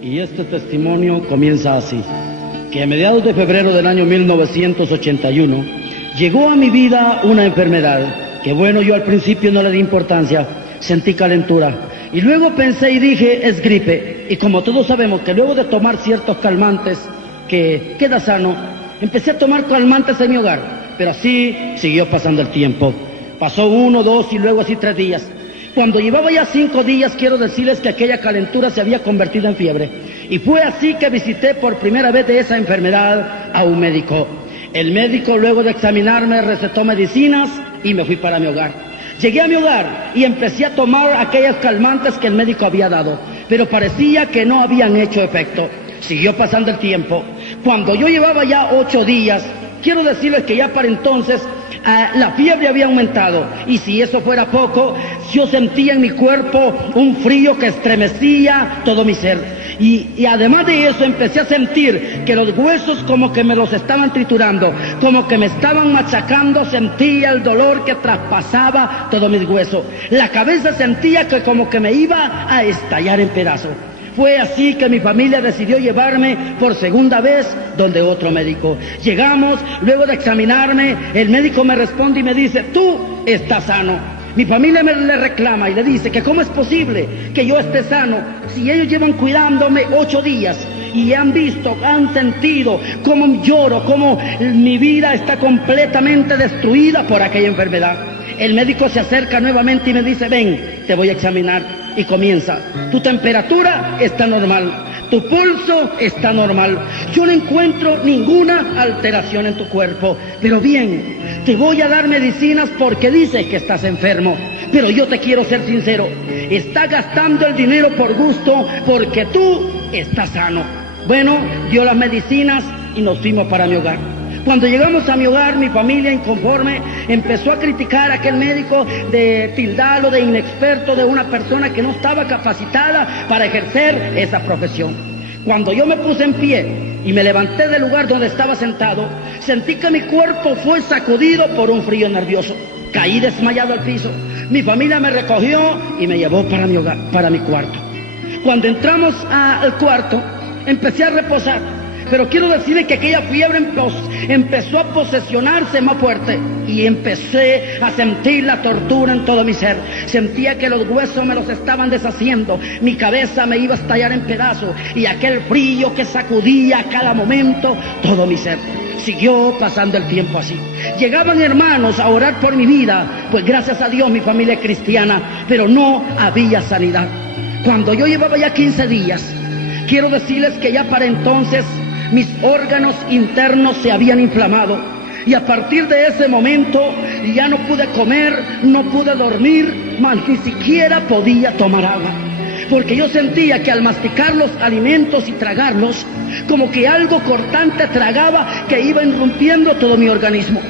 Y este testimonio comienza así, que a mediados de febrero del año 1981 llegó a mi vida una enfermedad que bueno, yo al principio no le di importancia, sentí calentura y luego pensé y dije es gripe, y como todos sabemos que luego de tomar ciertos calmantes que queda sano, empecé a tomar calmantes en mi hogar, pero así siguió pasando el tiempo, pasó 1, 2 y luego así 3 días. Cuando llevaba ya 5 días, quiero decirles que aquella calentura se había convertido en fiebre. Y fue así que visité por primera vez de esa enfermedad a un médico. El médico, luego de examinarme, recetó medicinas y me fui para mi hogar. Llegué a mi hogar y empecé a tomar aquellos calmantes que el médico había dado, pero parecía que no habían hecho efecto. Siguió pasando el tiempo. Cuando yo llevaba ya 8 días, quiero decirles que ya para entonces la fiebre había aumentado, y si eso fuera poco, yo sentía en mi cuerpo un frío que estremecía todo mi ser, y además de eso empecé a sentir que los huesos como que me los estaban triturando, como que me estaban machacando, sentía el dolor que traspasaba todos mis huesos, la cabeza sentía que como que me iba a estallar en pedazos. Fue así que mi familia decidió llevarme por segunda vez donde otro médico. Llegamos, luego de examinarme, el médico me responde y me dice, tú estás sano. Mi familia le reclama y le dice que cómo es posible que yo esté sano si ellos llevan cuidándome 8 días y han visto, han sentido cómo lloro, cómo mi vida está completamente destruida por aquella enfermedad. El médico se acerca nuevamente y me dice, ven, te voy a examinar. Y comienza, tu temperatura está normal, tu pulso está normal, yo no encuentro ninguna alteración en tu cuerpo, pero bien, te voy a dar medicinas porque dices que estás enfermo, pero yo te quiero ser sincero, estás gastando el dinero por gusto porque tú estás sano. Bueno, dio las medicinas y nos fuimos para mi hogar. Cuando llegamos a mi hogar, mi familia inconforme empezó a criticar a aquel médico, de tildarlo de inexperto, de una persona que no estaba capacitada para ejercer esa profesión. Cuando yo me puse en pie y me levanté del lugar donde estaba sentado, sentí que mi cuerpo fue sacudido por un frío nervioso. Caí desmayado al piso. Mi familia me recogió y me llevó para mi hogar, para mi cuarto. Cuando entramos al cuarto, empecé a reposar. Pero quiero decirles que aquella fiebre empezó a posesionarse más fuerte y empecé a sentir la tortura en todo mi ser. Sentía que los huesos me los estaban deshaciendo, mi cabeza me iba a estallar en pedazos y aquel frío que sacudía a cada momento todo mi ser. Siguió pasando el tiempo así. Llegaban hermanos a orar por mi vida, pues gracias a Dios mi familia es cristiana, pero no había sanidad. Cuando yo llevaba ya 15 días, quiero decirles que ya para entonces mis órganos internos se habían inflamado y a partir de ese momento ya no pude comer, no pude dormir, ni siquiera podía tomar agua, porque yo sentía que al masticar los alimentos y tragarlos, como que algo cortante tragaba que iba irrumpiendo todo mi organismo.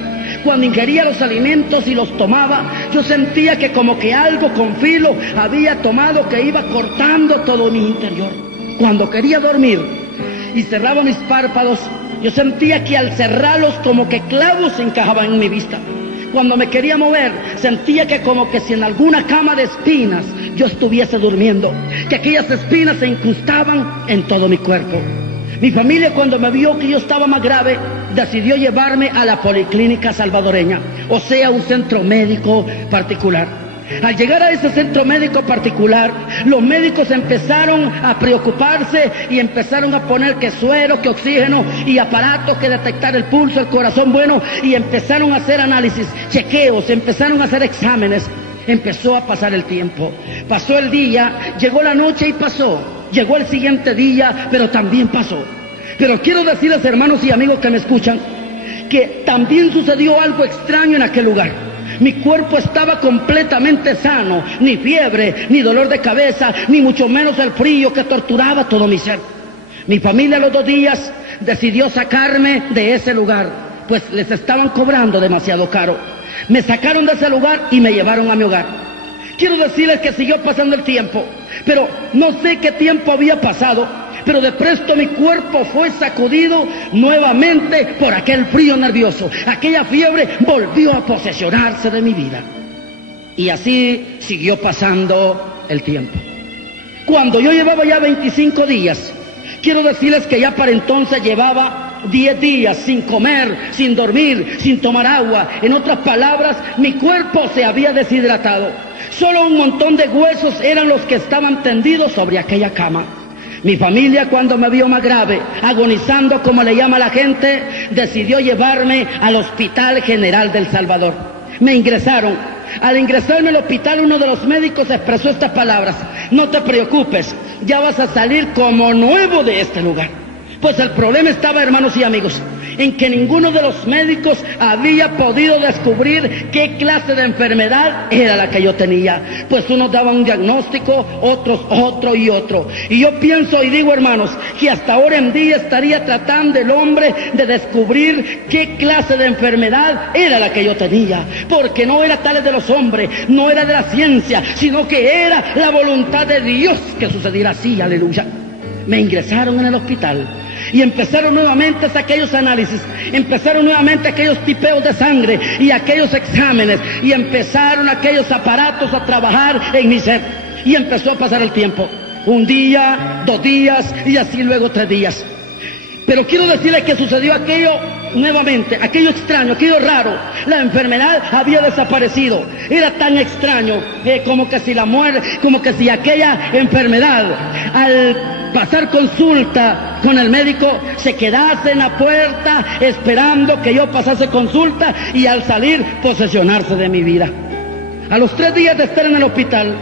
Cuando ingería los alimentos y los tomaba, yo sentía que como que algo con filo había tomado que iba cortando todo mi interior. Cuando quería dormir y cerraba mis párpados, yo sentía que al cerrarlos como que clavos se encajaban en mi vista. Cuando me quería mover, sentía que como que si en alguna cama de espinas yo estuviese durmiendo, que aquellas espinas se incrustaban en todo mi cuerpo. Mi familia, cuando me vio que yo estaba más grave, decidió llevarme a la Policlínica Salvadoreña, o sea, un centro médico particular. Al llegar a ese centro médico particular, los médicos empezaron a preocuparse y empezaron a poner que suero, que oxígeno y aparatos que detectar el pulso, el corazón, bueno, y empezaron a hacer análisis, chequeos, empezaron a hacer exámenes. Empezó a pasar el tiempo, pasó el día, llegó la noche y pasó, llegó el siguiente día, pero también pasó. Pero quiero decirles, hermanos y amigos que me escuchan, que también sucedió algo extraño en aquel lugar. Mi cuerpo estaba completamente sano, ni fiebre, ni dolor de cabeza, ni mucho menos el frío que torturaba todo mi ser. Mi familia a los 2 días decidió sacarme de ese lugar, pues les estaban cobrando demasiado caro. Me sacaron de ese lugar y me llevaron a mi hogar. Quiero decirles que siguió pasando el tiempo, pero no sé qué tiempo había pasado, pero de presto mi cuerpo fue sacudido nuevamente por aquel frío nervioso. Aquella fiebre volvió a posesionarse de mi vida. Y así siguió pasando el tiempo. Cuando yo llevaba ya 25 días, Quiero decirles que ya para entonces llevaba 10 días sin comer, sin dormir, sin tomar agua. En otras palabras, mi cuerpo se había deshidratado. Solo un montón de huesos eran los que estaban tendidos sobre aquella cama. Mi familia, cuando me vio más grave, agonizando como le llama la gente, decidió llevarme al Hospital General del Salvador. Me ingresaron. Al ingresarme al hospital, uno de los médicos expresó estas palabras: no te preocupes, ya vas a salir como nuevo de este lugar. Pues el problema estaba, hermanos y amigos, en que ninguno de los médicos había podido descubrir qué clase de enfermedad era la que yo tenía. Pues unos daban un diagnóstico, otros otro y otro. Y yo pienso y digo, hermanos, que hasta ahora en día estaría tratando el hombre de descubrir qué clase de enfermedad era la que yo tenía. Porque no era tal de los hombres, no era de la ciencia, sino que era la voluntad de Dios que sucediera así, aleluya. Me ingresaron en el hospital. Y empezaron nuevamente aquellos análisis, empezaron nuevamente aquellos tipeos de sangre y aquellos exámenes, y empezaron aquellos aparatos a trabajar en mi ser. Y empezó a pasar el tiempo, 1 día, 2 días y así luego 3 días. Pero quiero decirles que sucedió aquello nuevamente, aquello extraño, aquello raro. La enfermedad había desaparecido. Era tan extraño como que si la muerte, como que si aquella enfermedad, al pasar consulta con el médico, se quedase en la puerta esperando que yo pasase consulta y al salir posesionarse de mi vida. A los 3 días de estar en el hospital,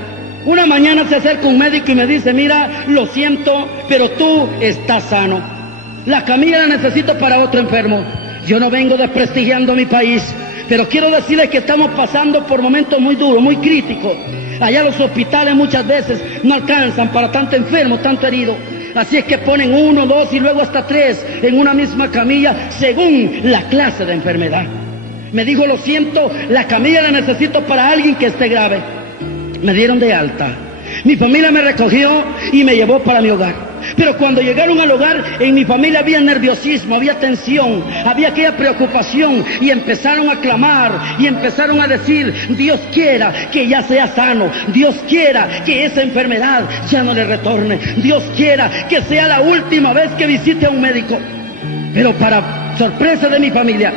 una mañana se acerca un médico y me dice: mira, lo siento, pero tú estás sano. La camilla la necesito para otro enfermo. Yo no vengo desprestigiando mi país, pero quiero decirles que estamos pasando por momentos muy duros, muy críticos. Allá los hospitales muchas veces no alcanzan para tanto enfermo, tanto herido. Así es que ponen 1, 2 y luego hasta 3 en una misma camilla según la clase de enfermedad. Me dijo: lo siento, la camilla la necesito para alguien que esté grave. Me dieron de alta. Mi familia me recogió y me llevó para mi hogar. Pero cuando llegaron al hogar, en mi familia había nerviosismo, había tensión, había aquella preocupación, y empezaron a clamar y empezaron a decir: Dios quiera que ya sea sano, Dios quiera que esa enfermedad ya no le retorne, Dios quiera que sea la última vez que visite a un médico. Pero para sorpresa de mi familia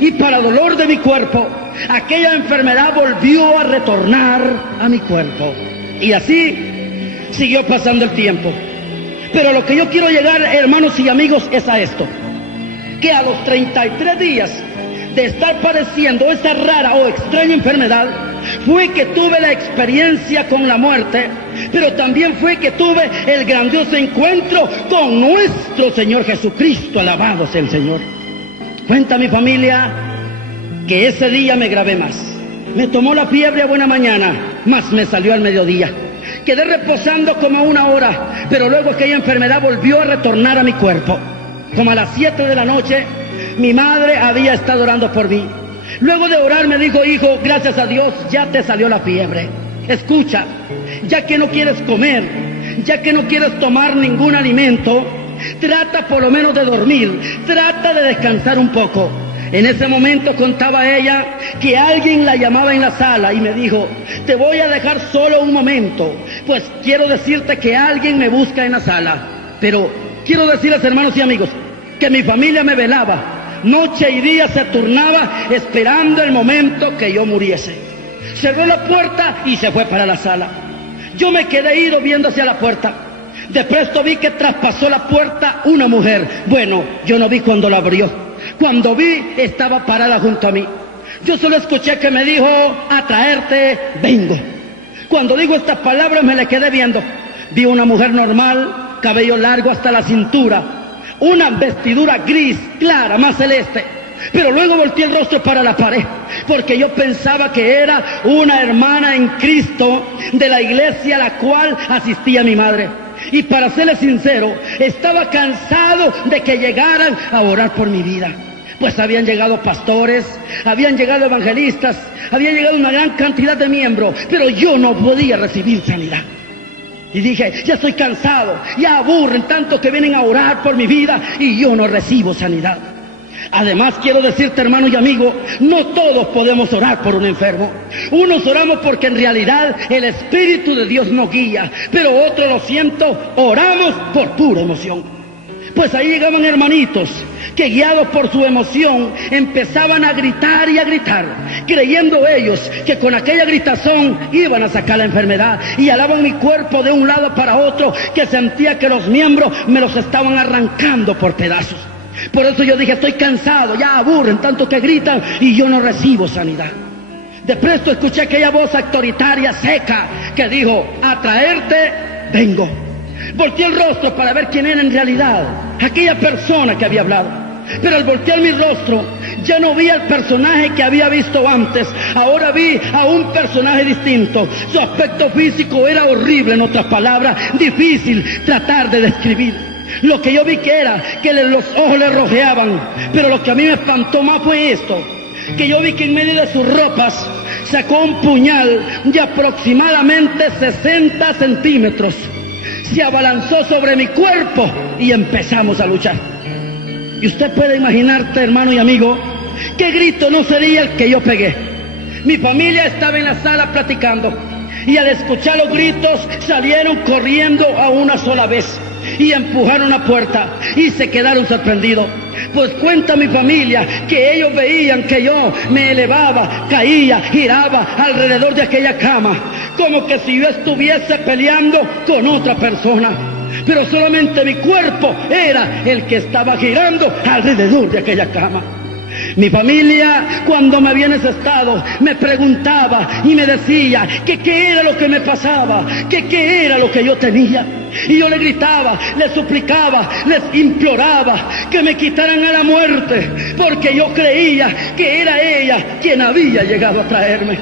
y para dolor de mi cuerpo, aquella enfermedad volvió a retornar a mi cuerpo. Y así siguió pasando el tiempo. Pero lo que yo quiero llegar, hermanos y amigos, es a esto: que a los 33 días de estar padeciendo esa rara o extraña enfermedad, fue que tuve la experiencia con la muerte, pero también fue que tuve el grandioso encuentro con nuestro Señor Jesucristo. Alabado sea el Señor. Cuenta mi familia que ese día me grabé más. Me tomó la fiebre a buena mañana, mas me salió al mediodía. Quedé reposando como 1 hora, pero luego aquella enfermedad volvió a retornar a mi cuerpo. Como a las 7 de la noche, mi madre había estado orando por mí. Luego de orar me dijo: hijo, gracias a Dios ya te salió la fiebre. Escucha, ya que no quieres comer, ya que no quieres tomar ningún alimento, trata por lo menos de dormir, trata de descansar un poco. En ese momento contaba ella que alguien la llamaba en la sala y me dijo: te voy a dejar solo un momento, pues quiero decirte que alguien me busca en la sala. Pero quiero decirles, hermanos y amigos, que mi familia me velaba, noche y día se turnaba esperando el momento que yo muriese. Cerró la puerta y se fue para la sala. Yo me quedé ido viendo hacia la puerta. De presto vi que traspasó la puerta una mujer. Bueno, yo no vi cuando la abrió. Cuando vi, estaba parada junto a mí. Yo solo escuché que me dijo: a traerte vengo. Cuando digo estas palabras me le quedé viendo. Vi una mujer normal, cabello largo hasta la cintura, una vestidura gris, clara, más celeste. Pero luego volteé el rostro para la pared, porque yo pensaba que era una hermana en Cristo de la iglesia a la cual asistía mi madre. Y para serles sincero, estaba cansado de que llegaran a orar por mi vida. Pues habían llegado pastores, habían llegado evangelistas, había llegado una gran cantidad de miembros, pero yo no podía recibir sanidad. Y dije: ya estoy cansado, ya aburren tanto que vienen a orar por mi vida y yo no recibo sanidad. Además, quiero decirte, hermano y amigo, no todos podemos orar por un enfermo. Unos oramos porque en realidad el Espíritu de Dios nos guía, pero otros, lo siento, oramos por pura emoción. Pues ahí llegaban hermanitos que, guiados por su emoción, empezaban a gritar y a gritar, creyendo ellos que con aquella gritazón iban a sacar la enfermedad, y alaban mi cuerpo de un lado para otro, que sentía que los miembros me los estaban arrancando por pedazos. Por eso yo dije, estoy cansado, ya aburren tanto que gritan y yo no recibo sanidad. De presto escuché aquella voz autoritaria, seca, que dijo: a traerte vengo. Volteé el rostro para ver quién era en realidad aquella persona que había hablado. Pero al voltear mi rostro, ya no vi al personaje que había visto antes. Ahora vi a un personaje distinto. Su aspecto físico era horrible, en otras palabras, difícil tratar de describir. Lo que yo vi que era que los ojos le rojeaban. Pero lo que a mí me espantó más fue esto: que yo vi que en medio de sus ropas sacó un puñal de aproximadamente 60 centímetros. Se abalanzó sobre mi cuerpo y empezamos a luchar. Y usted puede imaginarte, hermano y amigo, qué grito no sería el que yo pegué. Mi familia estaba en la sala platicando, y al escuchar los gritos salieron corriendo a una sola vez y empujaron la puerta y se quedaron sorprendidos. Pues cuenta mi familia que ellos veían que yo me elevaba, caía, giraba alrededor de aquella cama, como que si yo estuviese peleando con otra persona. Pero solamente mi cuerpo era el que estaba girando alrededor de aquella cama. Mi familia, cuando me había en ese estado, me preguntaba y me decía que qué era lo que me pasaba, que qué era lo que yo tenía. Y yo le gritaba, les suplicaba, les imploraba que me quitaran a la muerte, porque yo creía que era ella quien había llegado a traerme.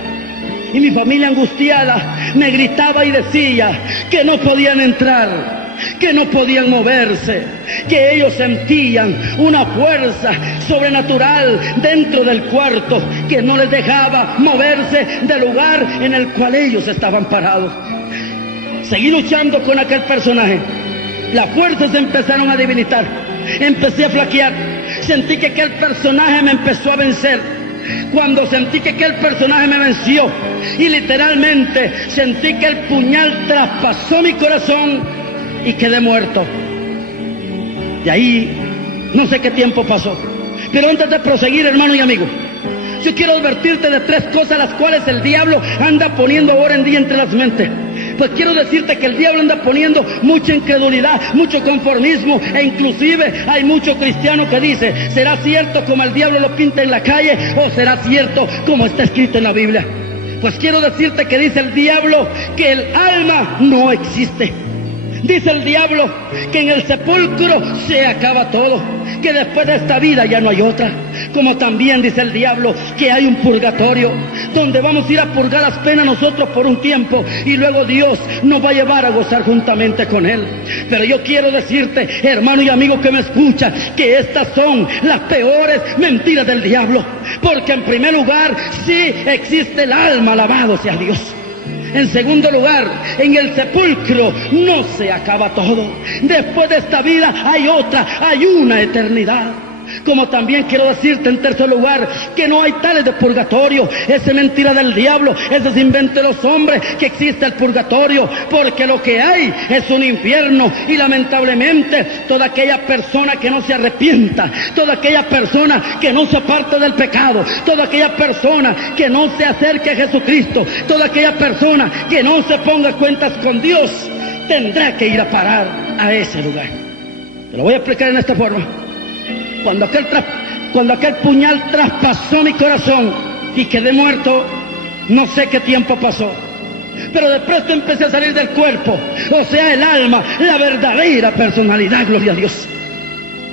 Y mi familia, angustiada, me gritaba y decía que no podían entrar, que no podían moverse, que ellos sentían una fuerza sobrenatural dentro del cuarto que no les dejaba moverse del lugar en el cual ellos estaban parados. Seguí luchando con aquel personaje. Las fuerzas se empezaron a debilitar, empecé a flaquear, sentí que aquel personaje me empezó a vencer. Cuando sentí que aquel personaje me venció y literalmente sentí que el puñal traspasó mi corazón y quedé muerto. De ahí no sé qué tiempo pasó, pero antes de proseguir, hermano y amigo, yo quiero advertirte de 3 cosas las cuales el diablo anda poniendo ahora en día entre las mentes. Pues quiero decirte que el diablo anda poniendo mucha incredulidad, mucho conformismo, e inclusive hay mucho cristiano que dice: ¿será cierto como el diablo lo pinta en la calle o será cierto como está escrito en la Biblia? Pues quiero decirte que dice el diablo que el alma no existe. Dice el diablo que en el sepulcro se acaba todo, que después de esta vida ya no hay otra. Como también dice el diablo que hay un purgatorio, donde vamos a ir a purgar las penas nosotros por un tiempo, y luego Dios nos va a llevar a gozar juntamente con Él. Pero yo quiero decirte, hermano y amigo que me escucha, que estas son las peores mentiras del diablo. Porque en primer lugar, sí existe el alma, alabado sea Dios. En segundo lugar, en el sepulcro no se acaba todo. Después de esta vida hay otra, hay una eternidad. Como también quiero decirte en tercer lugar que no hay tales de purgatorio. Esa es mentira del diablo, ese es invento de los hombres, que existe el purgatorio, porque lo que hay es un infierno. Y lamentablemente toda aquella persona que no se arrepienta, toda aquella persona que no se aparte del pecado, toda aquella persona que no se acerque a Jesucristo, toda aquella persona que no se ponga cuentas con Dios, tendrá que ir a parar a ese lugar. Te lo voy a explicar en esta forma. Cuando aquel puñal traspasó mi corazón y quedé muerto, no sé qué tiempo pasó, pero de pronto empecé a salir del cuerpo, o sea, el alma, la verdadera personalidad, gloria a Dios.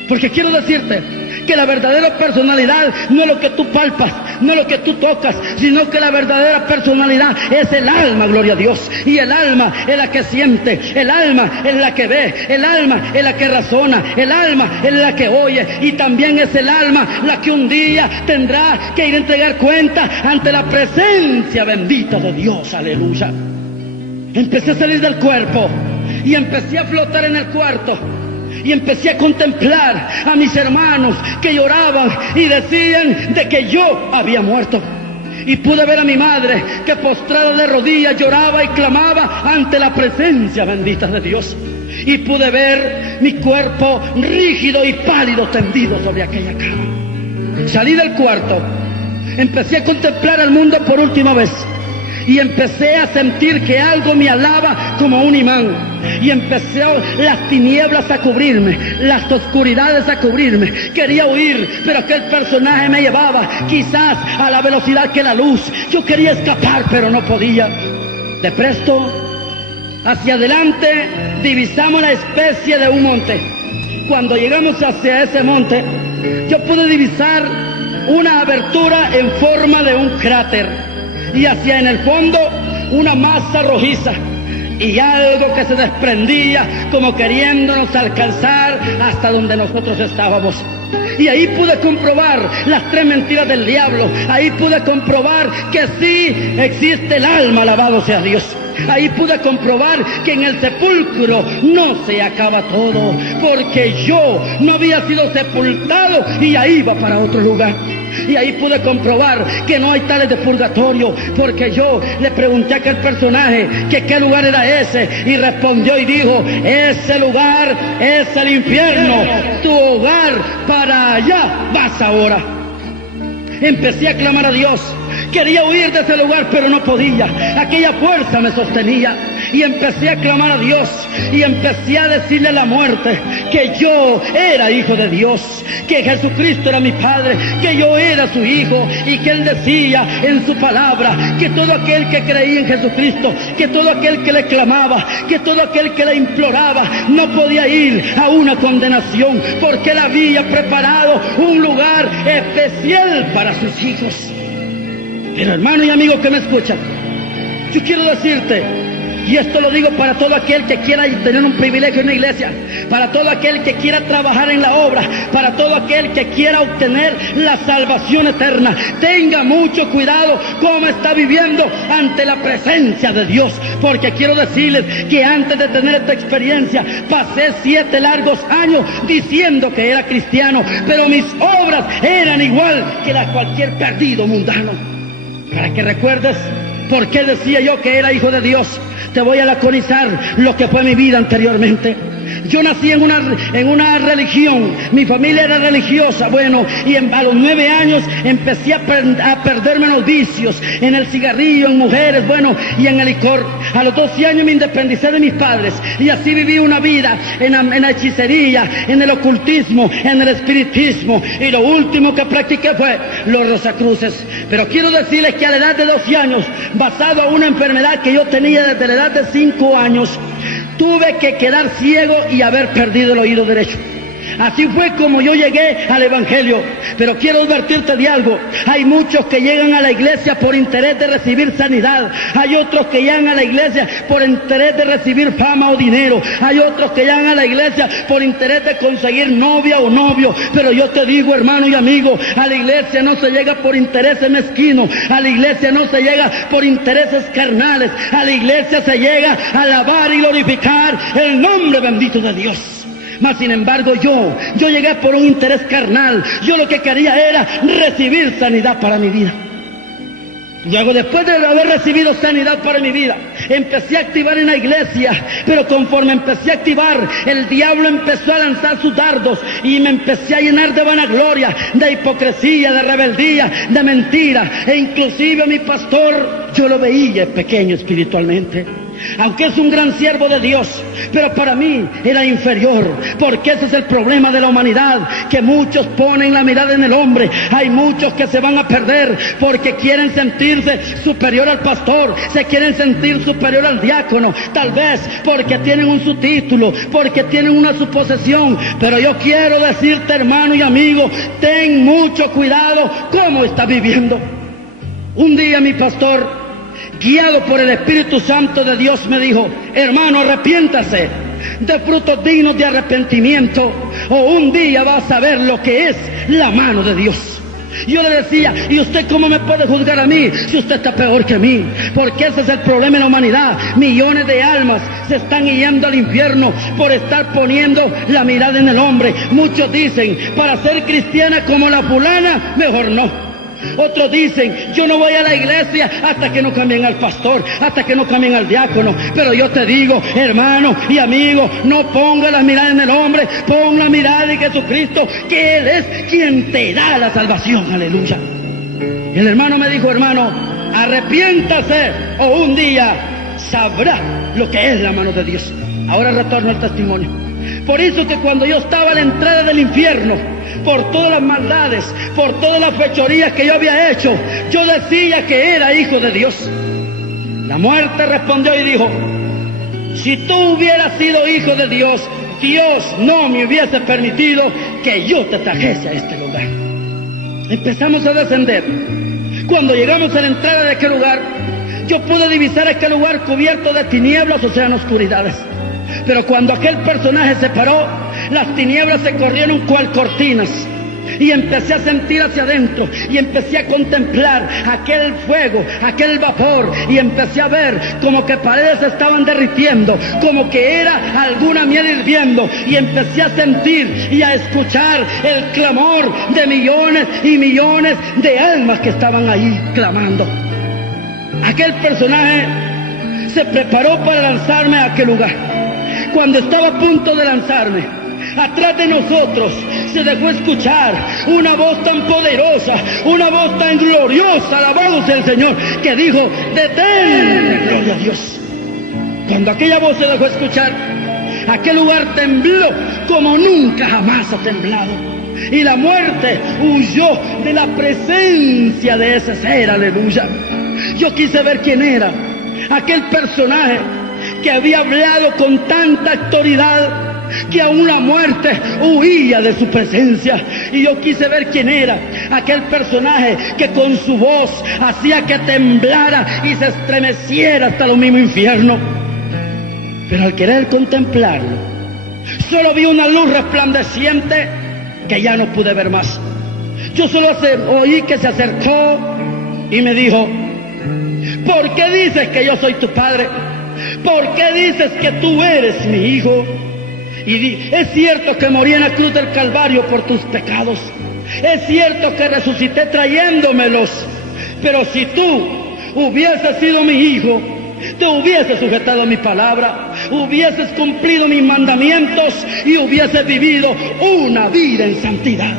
Porque quiero decirte que la verdadera personalidad no es lo que tú palpas, no es lo que tú tocas, sino que la verdadera personalidad es el alma, gloria a Dios. Y el alma es la que siente, el alma es la que ve, el alma es la que razona, el alma es la que oye, y también es el alma la que un día tendrá que ir a entregar cuenta ante la presencia bendita de Dios, aleluya. Empecé a salir del cuerpo y empecé a flotar en el cuarto. Y empecé a contemplar a mis hermanos que lloraban y decían de que yo había muerto. Y pude ver a mi madre que postrada de rodillas lloraba y clamaba ante la presencia bendita de Dios. y pude ver mi cuerpo rígido y pálido tendido sobre aquella cama. Salí del cuarto, empecé a contemplar al mundo por última vez y empecé a sentir que algo me alaba como un imán, y empecé las tinieblas a cubrirme, las oscuridades a cubrirme. Quería huir, pero aquel personaje me llevaba quizás a la velocidad que la luz. Yo quería escapar, pero no podía. De presto, hacia adelante divisamos la especie de un monte. Cuando llegamos hacia ese monte, yo pude divisar una abertura en forma de un cráter, y hacia en el fondo una masa rojiza y algo que se desprendía como queriéndonos alcanzar hasta donde nosotros estábamos. Y ahí pude comprobar las tres mentiras del diablo. Ahí pude comprobar que sí existe el alma, alabado sea Dios. Ahí pude comprobar que en el sepulcro no se acaba todo, porque yo no había sido sepultado y ahí iba para otro lugar. Y ahí pude comprobar que no hay tales de purgatorio, porque yo le pregunté a aquel personaje que qué lugar era ese, y respondió y dijo: ese lugar es el infierno, tu hogar, para allá vas ahora. Empecé a clamar a Dios. Quería huir de ese lugar, pero no podía. Aquella fuerza me sostenía. Y empecé a clamar a Dios. Y empecé a decirle a la muerte que yo era hijo de Dios, que Jesucristo era mi Padre, que yo era su hijo, y que Él decía en su palabra que todo aquel que creía en Jesucristo, que todo aquel que le clamaba, que todo aquel que le imploraba, no podía ir a una condenación, porque Él había preparado un lugar especial para sus hijos. Pero hermano y amigo que me escuchan, yo quiero decirte, y esto lo digo para todo aquel que quiera tener un privilegio en una iglesia, para todo aquel que quiera trabajar en la obra, para todo aquel que quiera obtener la salvación eterna, tenga mucho cuidado cómo está viviendo ante la presencia de Dios, porque quiero decirles que antes de tener esta experiencia pasé 7 largos años diciendo que era cristiano, pero mis obras eran igual que las de cualquier perdido mundano. Para que recuerdes por qué decía yo que era hijo de Dios, te voy a laconizar lo que fue mi vida anteriormente. Yo nací en una religión, mi familia era religiosa, bueno, y a los 9 años empecé a perderme en los vicios, en el cigarrillo, en mujeres, bueno, y en el licor. A los 12 años me independicé de mis padres, y así viví una vida en la hechicería, en el ocultismo, en el espiritismo, y lo último que practiqué fue los rosacruces. Pero quiero decirles que a la edad de 12 años, basado a una enfermedad que yo tenía desde la edad de 5 años, tuve que quedar ciego y haber perdido el oído derecho. Así fue como yo llegué al Evangelio. Pero quiero advertirte de algo. Hay muchos que llegan a la iglesia por interés de recibir sanidad. Hay otros que llegan a la iglesia por interés de recibir fama o dinero. Hay otros que llegan a la iglesia por interés de conseguir novia o novio. Pero yo te digo, hermano y amigo, a la iglesia no se llega por intereses mezquinos. A la iglesia no se llega por intereses carnales. A la iglesia se llega a alabar y glorificar el nombre bendito de Dios. Mas sin embargo yo llegué por un interés carnal. Yo lo que quería era recibir sanidad para mi vida. Luego, después de haber recibido sanidad para mi vida, empecé a activar en la iglesia, pero conforme empecé a activar, el diablo empezó a lanzar sus dardos y me empecé a llenar de vanagloria, de hipocresía, de rebeldía, de mentira, e inclusive a mi pastor yo lo veía pequeño espiritualmente. Aunque es un gran siervo de Dios, pero para mí era inferior, porque ese es el problema de la humanidad, que muchos ponen la mirada en el hombre. Hay muchos que se van a perder porque quieren sentirse superior al pastor, se quieren sentir superior al diácono, tal vez porque tienen un subtítulo, porque tienen una suposición. Pero yo quiero decirte, hermano y amigo, ten mucho cuidado cómo estás viviendo. Un día mi pastor, guiado por el Espíritu Santo de Dios, me dijo: hermano, arrepiéntase de frutos dignos de arrepentimiento, o un día vas a ver lo que es la mano de Dios. Yo le decía: ¿y usted cómo me puede juzgar a mí si usted está peor que mí? Porque ese es el problema en la humanidad. Millones de almas se están yendo al infierno por estar poniendo la mirada en el hombre. Muchos dicen: para ser cristiana como la fulana, mejor no. Otros dicen, yo no voy a la iglesia hasta que no cambien al pastor, hasta que no cambien al diácono. Pero yo te digo, hermano y amigo, no ponga la mirada en el hombre, pon la mirada en Jesucristo, que Él es quien te da la salvación. Aleluya. Y el hermano me dijo, hermano, arrepiéntase o un día sabrá lo que es la mano de Dios. Ahora retorno al testimonio. Por eso que cuando yo estaba a la entrada del infierno, por todas las maldades, por todas las fechorías que yo había hecho, yo decía que era hijo de Dios. La muerte respondió y dijo, si tú hubieras sido hijo de Dios, Dios no me hubiese permitido que yo te trajese a este lugar. Empezamos a descender. Cuando llegamos a la entrada de aquel lugar, yo pude divisar aquel lugar cubierto de tinieblas, o sea, en oscuridades. Pero cuando aquel personaje se paró, las tinieblas se corrieron cual cortinas. Y empecé a sentir hacia adentro, y empecé a contemplar aquel fuego, aquel vapor, y empecé a ver como que paredes estaban derritiendo, como que era alguna miel hirviendo, y empecé a sentir y a escuchar el clamor de millones y millones de almas que estaban ahí clamando. Aquel personaje se preparó para lanzarme a aquel lugar. Cuando estaba a punto de lanzarme, atrás de nosotros se dejó escuchar una voz tan poderosa, una voz tan gloriosa, alabado sea el Señor, que dijo, detén, gloria a Dios. Cuando aquella voz se dejó escuchar, aquel lugar tembló como nunca jamás ha temblado. Y la muerte huyó de la presencia de ese ser, aleluya. Yo quise ver quién era aquel personaje que había hablado con tanta autoridad que aún la muerte huía de su presencia. Y yo quise ver quién era aquel personaje que con su voz hacía que temblara y se estremeciera hasta lo mismo infierno. Pero al querer contemplarlo, solo vi una luz resplandeciente que ya no pude ver más. Yo solo oí que se acercó y me dijo, ¿por qué dices que yo soy tu padre? ¿Por qué dices que tú eres mi hijo? Y es cierto que morí en la cruz del Calvario por tus pecados. Es cierto que resucité trayéndomelos. Pero si tú hubieses sido mi hijo, te hubieses sujetado a mi palabra, hubieses cumplido mis mandamientos y hubieses vivido una vida en santidad.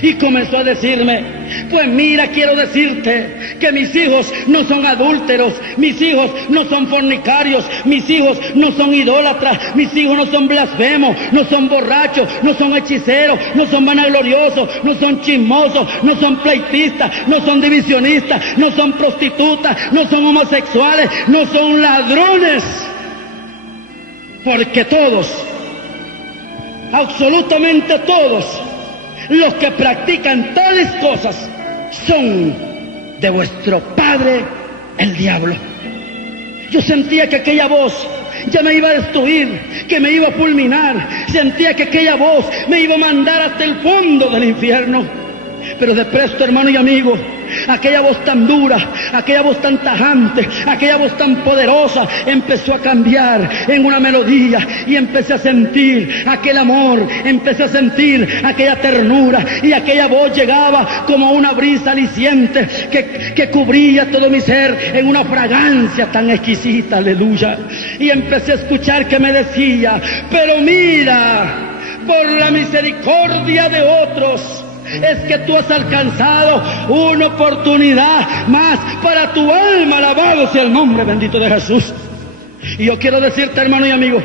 Y comenzó a decirme, pues mira, quiero decirte que mis hijos no son adúlteros, mis hijos no son fornicarios, mis hijos no son idólatras, mis hijos no son blasfemos, no son borrachos, no son hechiceros, no son vanagloriosos, no son chismosos, no son pleitistas, no son divisionistas, no son prostitutas, no son homosexuales, no son ladrones. Porque todos, absolutamente todos, los que practican tales cosas son de vuestro padre el diablo. Yo sentía que aquella voz ya me iba a destruir, que me iba a fulminar. Sentía que aquella voz me iba a mandar hasta el fondo del infierno. Pero de presto, hermano y amigo, aquella voz tan dura, aquella voz tan tajante, aquella voz tan poderosa empezó a cambiar en una melodía, y empecé a sentir aquel amor, empecé a sentir aquella ternura, y aquella voz llegaba como una brisa aliciente que cubría todo mi ser en una fragancia tan exquisita, aleluya. Y empecé a escuchar que me decía, pero mira, por la misericordia de otros es que tú has alcanzado una oportunidad más para tu alma, alabado sea el nombre bendito de Jesús. Y yo quiero decirte, hermano y amigo,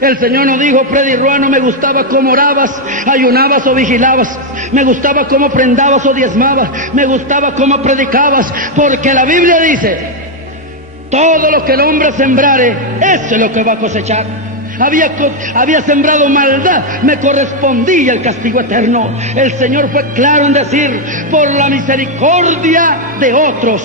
el Señor nos dijo, Freddy Roa, no me gustaba cómo orabas, ayunabas o vigilabas, me gustaba cómo prendabas o diezmabas, me gustaba cómo predicabas, porque la Biblia dice, todo lo que el hombre sembrare, eso es lo que va a cosechar. Había sembrado maldad, me correspondía el castigo eterno. El Señor fue claro en decir, por la misericordia de otros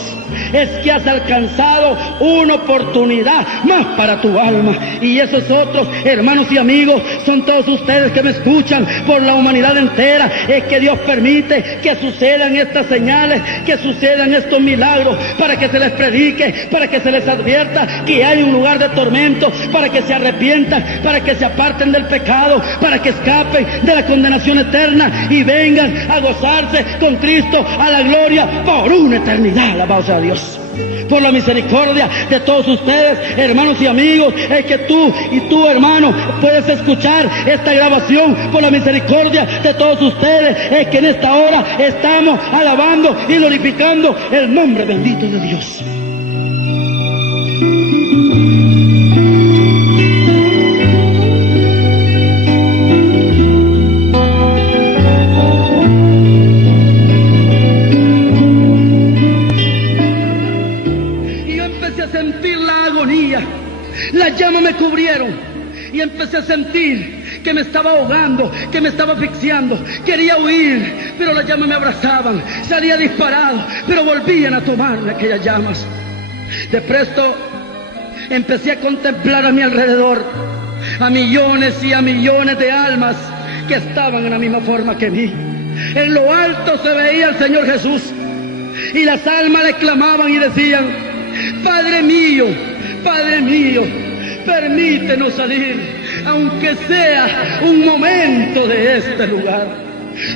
es que has alcanzado una oportunidad más para tu alma. Y esos otros, hermanos y amigos, son todos ustedes que me escuchan por la humanidad entera. Es que Dios permite que sucedan estas señales, que sucedan estos milagros, para que se les predique, para que se les advierta que hay un lugar de tormento, para que se arrepientan, para que se aparten del pecado, para que escapen de la condenación eterna y vengan a gozarse con Cristo Cristo a la gloria por una eternidad. Alabado sea Dios. Por la misericordia de todos ustedes, hermanos y amigos, es que tú y tú, hermano, puedes escuchar esta grabación. Por la misericordia de todos ustedes, es que en esta hora estamos alabando y glorificando el nombre bendito de Dios. Las llamas me cubrieron y empecé a sentir que me estaba ahogando, que me estaba asfixiando. Quería huir, pero las llamas me abrazaban. Salía disparado, pero volvían a tomarme aquellas llamas. De presto empecé a contemplar a mi alrededor a millones y a millones de almas que estaban en la misma forma que mí. En lo alto se veía el Señor Jesús y las almas le clamaban y decían: Padre mío, permítenos salir, aunque sea un momento de este lugar.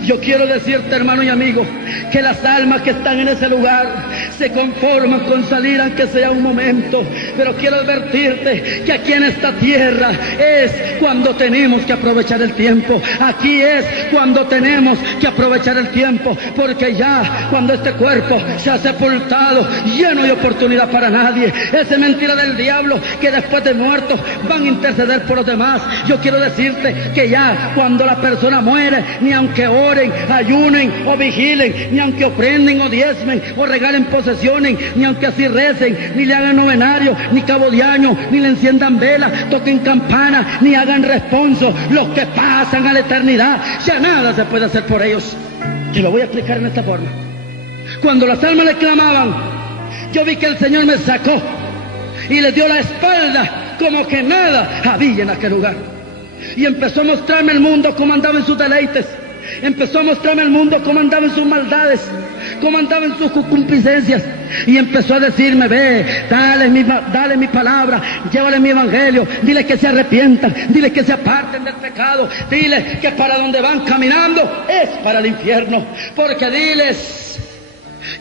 Yo quiero decirte, hermano y amigo, que las almas que están en ese lugar se conforman con salir aunque sea un momento. Pero quiero advertirte que aquí en esta tierra es cuando tenemos que aprovechar el tiempo. Aquí es cuando tenemos que aprovechar el tiempo, porque ya cuando este cuerpo se ha sepultado, ya no hay oportunidad para nadie. Esa es mentira del diablo, que después de muertos van a interceder por los demás. Yo quiero decirte que ya cuando la persona muere, ni aunque oren, ayunen o vigilen, ni aunque ofrenden o diezmen o regalen posesiones, ni aunque así recen, ni le hagan novenario, ni cabo de año, ni le enciendan vela, toquen campana, ni hagan responso, los que pasan a la eternidad, ya nada se puede hacer por ellos. Te lo voy a explicar en esta forma. Cuando las almas le clamaban, yo vi que el Señor me sacó y le dio la espalda, como que nada había en aquel lugar. Y empezó a mostrarme el mundo como andaba en sus deleites. Empezó a mostrarme el mundo cómo andaba en sus maldades, cómo andaba en sus concupiscencias. Y empezó a decirme: ve, dale mi palabra, llévale mi evangelio, dile que se arrepientan, dile que se aparten del pecado, dile que para donde van caminando es para el infierno. Porque diles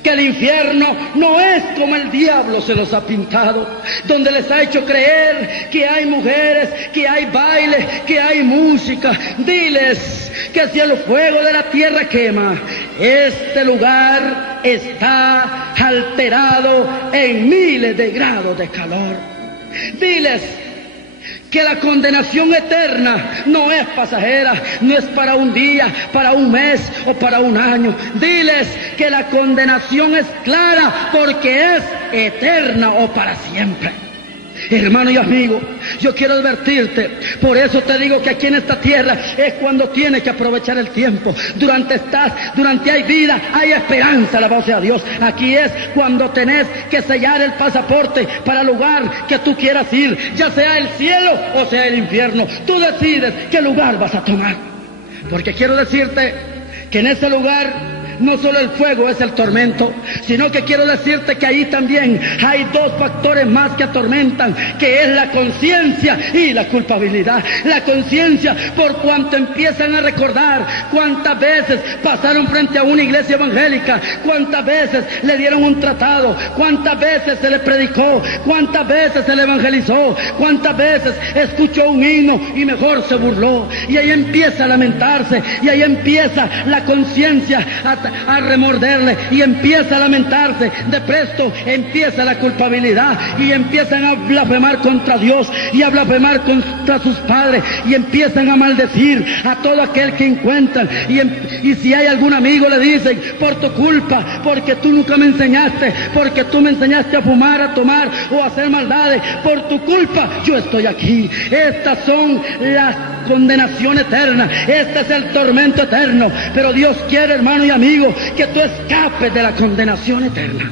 que el infierno no es como el diablo se los ha pintado, donde les ha hecho creer que hay mujeres, que hay baile, que hay música. Diles que si el fuego de la tierra quema, este lugar está alterado en miles de grados de calor. Diles que la condenación eterna no es pasajera, no es para un día, para un mes o para un año. Diles que la condenación es clara porque es eterna o para siempre. Hermano y amigo, yo quiero advertirte, por eso te digo que aquí en esta tierra es cuando tienes que aprovechar el tiempo. Durante hay vida, hay esperanza, alabado sea Dios. Aquí es cuando tenés que sellar el pasaporte para el lugar que tú quieras ir, ya sea el cielo o sea el infierno. Tú decides qué lugar vas a tomar. Porque quiero decirte que en ese lugar no solo el fuego es el tormento, sino que quiero decirte que ahí también hay dos factores más que atormentan, que es la conciencia y la culpabilidad. La conciencia, por cuanto empiezan a recordar cuántas veces pasaron frente a una iglesia evangélica, cuántas veces le dieron un tratado, cuántas veces se le predicó, cuántas veces se le evangelizó, cuántas veces escuchó un himno y mejor se burló. Y ahí empieza a lamentarse, y ahí empieza la conciencia a remorderle, y empieza a lamentarse. De presto empieza la culpabilidad y empiezan a blasfemar contra Dios y a blasfemar contra sus padres, y empiezan a maldecir a todo aquel que encuentran. Y si hay algún amigo, le dicen: por tu culpa, porque tú nunca me enseñaste, porque tú me enseñaste a fumar, a tomar o a hacer maldades, por tu culpa yo estoy aquí. Estas son las condenación eterna, este es el tormento eterno. Pero Dios quiere, hermano y amigo, que tú escapes de la condenación eterna.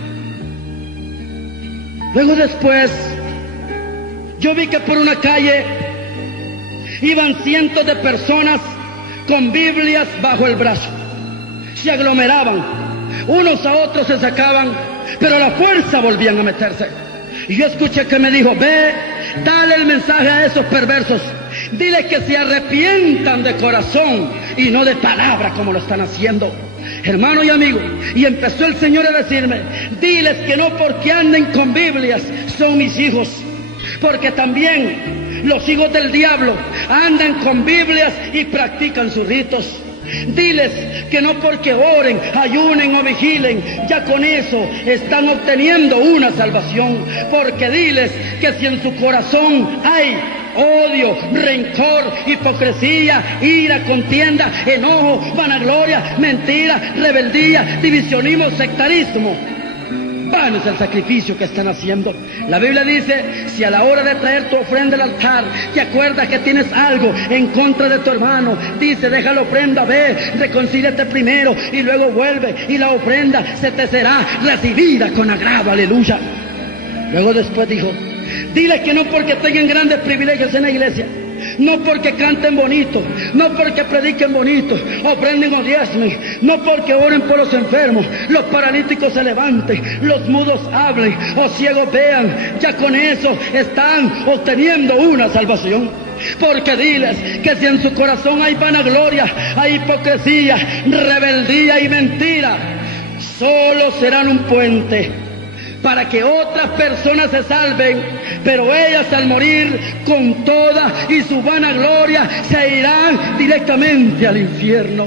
Luego después, yo vi que por una calle iban cientos de personas con Biblias bajo el brazo. Se aglomeraban, unos a otros se sacaban, pero a la fuerza volvían a meterse. Y yo escuché que me dijo: ve, dale el mensaje a esos perversos. Dile que se arrepientan de corazón y no de palabra como lo están haciendo. hermano y amigo, y empezó el Señor a decirme, diles que no porque anden con Biblias son mis hijos, porque también los hijos del diablo andan con Biblias y practican sus ritos. Diles que no porque oren, ayunen o vigilen, ya con eso están obteniendo una salvación, porque diles que si en su corazón hay odio, rencor, hipocresía, ira, contienda, enojo, vanagloria, mentira, rebeldía, divisionismo, sectarismo, vano es el sacrificio que están haciendo. La Biblia dice, si a la hora de traer tu ofrenda al altar te acuerdas que tienes algo en contra de tu hermano, dice, deja la ofrenda, ve, reconcíliate primero y luego vuelve y la ofrenda se te será recibida con agrado, aleluya. Luego después dijo, dile que no porque tengan grandes privilegios en la iglesia, no porque canten bonito, no porque prediquen bonito, ofrenden o diezmen, no porque oren por los enfermos, los paralíticos se levanten, los mudos hablen o ciegos vean, ya con eso están obteniendo una salvación. Porque diles que si en su corazón hay vanagloria, hay hipocresía, rebeldía y mentira, solo serán un puente para que otras personas se salven, pero ellas al morir con toda y su vanagloria se irán directamente al infierno.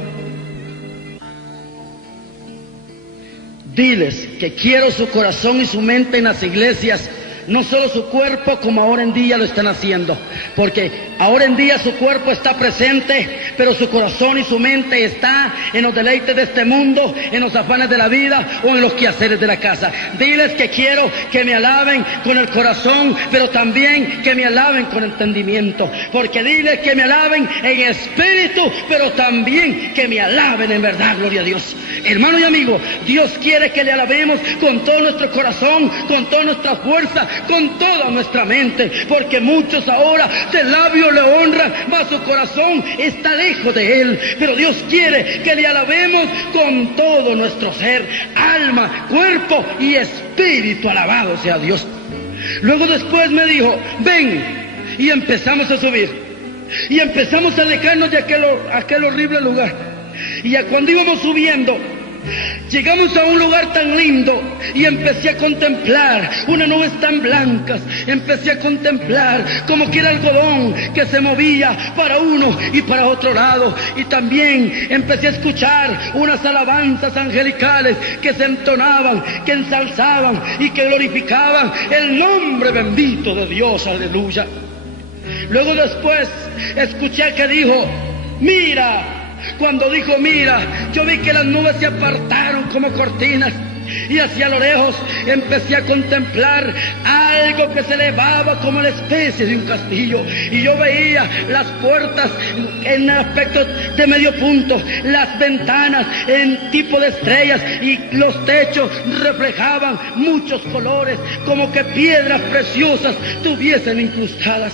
Diles que quiero su corazón y su mente en las iglesias, no solo su cuerpo como ahora en día lo están haciendo, porque ahora en día su cuerpo está presente, pero su corazón y su mente está en los deleites de este mundo, en los afanes de la vida o en los quehaceres de la casa. Diles que quiero que me alaben con el corazón, pero también que me alaben con entendimiento, porque diles que me alaben en espíritu, pero también que me alaben en verdad, gloria a Dios. Hermano y amigo, Dios quiere que le alabemos con todo nuestro corazón, con toda nuestra fuerza, con toda nuestra mente, porque muchos ahora de labio le honran, mas su corazón está lejos de Él. Pero Dios quiere que le alabemos con todo nuestro ser, alma, cuerpo y espíritu, alabado sea Dios. Luego después me dijo, ven, y empezamos a subir, y empezamos a alejarnos de aquel horrible lugar. Y ya cuando íbamos subiendo, llegamos a un lugar tan lindo y empecé a contemplar unas nubes tan blancas, empecé a contemplar como que era algodón que se movía para uno y para otro lado, y también empecé a escuchar unas alabanzas angelicales que se entonaban, que ensalzaban y que glorificaban el nombre bendito de Dios, aleluya. Luego después escuché que dijo, mira. Cuando dijo mira, yo vi que las nubes se apartaron como cortinas y hacia lo lejos empecé a contemplar algo que se elevaba como la especie de un castillo, y yo veía las puertas en aspecto de medio punto, las ventanas en tipo de estrellas, y los techos reflejaban muchos colores como que piedras preciosas tuviesen incrustadas.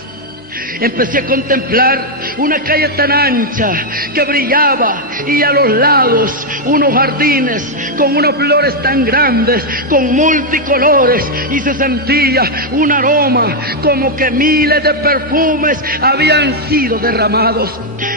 Empecé a contemplar una calle tan ancha que brillaba, y a los lados unos jardines con unas flores tan grandes, con multicolores, y se sentía un aroma como que miles de perfumes habían sido derramados.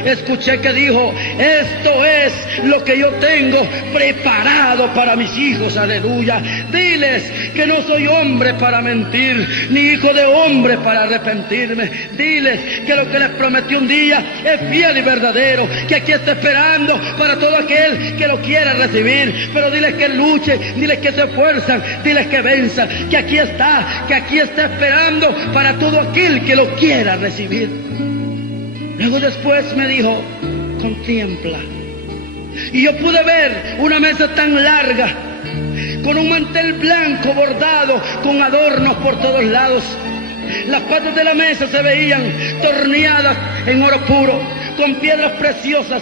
Escuché que dijo, esto es lo que yo tengo preparado para mis hijos, aleluya. Diles que no soy hombre para mentir, ni hijo de hombre para arrepentirme. Diles que lo que les prometí un día es fiel y verdadero, que aquí está esperando para todo aquel que lo quiera recibir. Pero diles que luchen, diles que se esfuerzan, diles que venzan, que aquí está esperando para todo aquel que lo quiera recibir. Luego después me dijo, contempla. Y yo pude ver una mesa tan larga, con un mantel blanco bordado, con adornos por todos lados. Las patas de la mesa se veían torneadas en oro puro, con piedras preciosas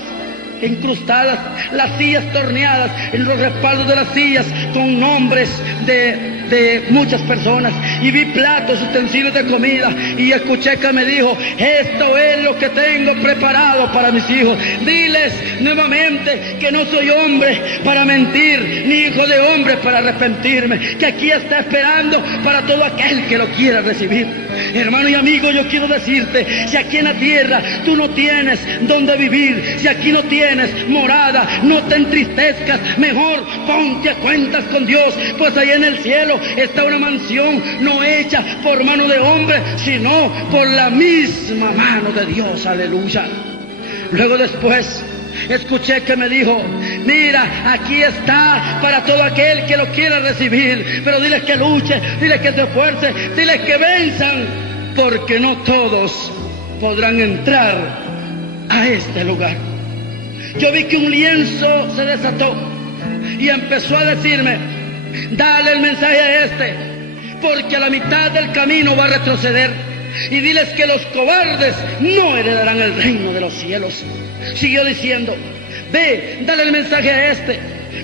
incrustadas, las sillas torneadas, en los respaldos de las sillas con nombres de muchas personas, y vi platos, utensilios de comida, y escuché que me dijo, esto es lo que tengo preparado para mis hijos. Diles nuevamente que no soy hombre para mentir, ni hijo de hombre para arrepentirme, que aquí está esperando para todo aquel que lo quiera recibir. Hermano y amigo, yo quiero decirte, si aquí en la tierra tú no tienes donde vivir, si aquí no tienes morada, no te entristezcas, mejor ponte a cuentas con Dios, pues ahí en el cielo está una mansión no hecha por mano de hombre, sino por la misma mano de Dios, aleluya. Luego después escuché que me dijo, mira, aquí está para todo aquel que lo quiera recibir, pero diles que luche, diles que se esfuerce, diles que venzan, porque no todos podrán entrar a este lugar. Yo vi que un lienzo se desató y empezó a decirme, dale el mensaje a este, porque a la mitad del camino va a retroceder, y diles que los cobardes no heredarán el reino de los cielos. Siguió diciendo, ve, dale el mensaje a este,